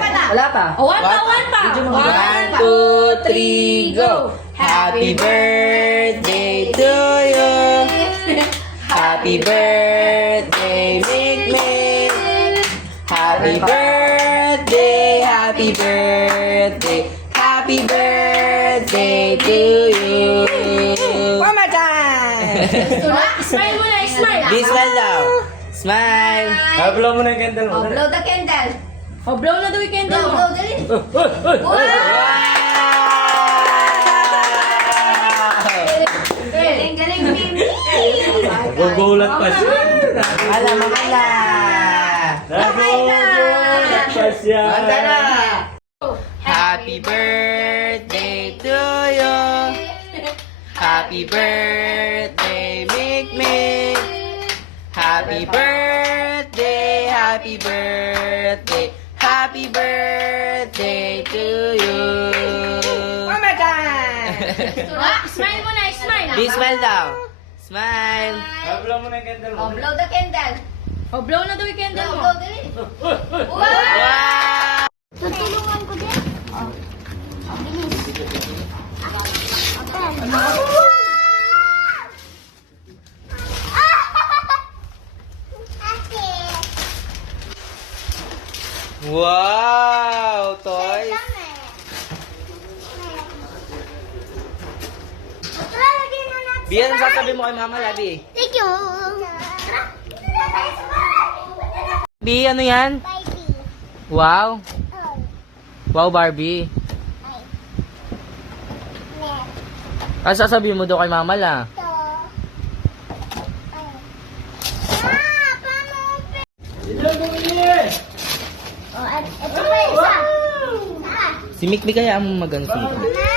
Wala pa. O, one pa. Video mo. 1, 2, 3, go! Happy birthday to you! Happy birthday, Mikmik! Happy birthday, happy birthday, happy birthday to you! One more time! Smile muna, smile. This one daw. Smile! Blow mo na yung candle mo. Blow the candle. O, blow na daw yung candle Blow, mo. blow, dali. Galing, galing, Mimi. Gugulat pa siya. Alam mo na! Nagugulat pa siya. Anda na! Happy birthday to you! Happy birthday, Mikmik! Happy birthday, happy birthday, happy birthday to you! One more time! Smile muna, smile. Big smile daw. Smile. Blow mo na yung candle mo. Oh, blow the candle. O, blow na daw yung candle Blow, mo. blow, dali. Wow! Tutulungan ko din. Oh, bilis. Ate. Wow! Toys! Bi, ano sasabihin mo kay Mama Labi? Thank you. Bi, ano yan? Baby. Wow! Oh. Wow, Barbie. Ay. Ano sasabihin mo daw kay Mama La? Ito. Ay. Ah, paano? Oh, at ito pa isa. Ah. Si Mikmik kaya ang magano dito. Na.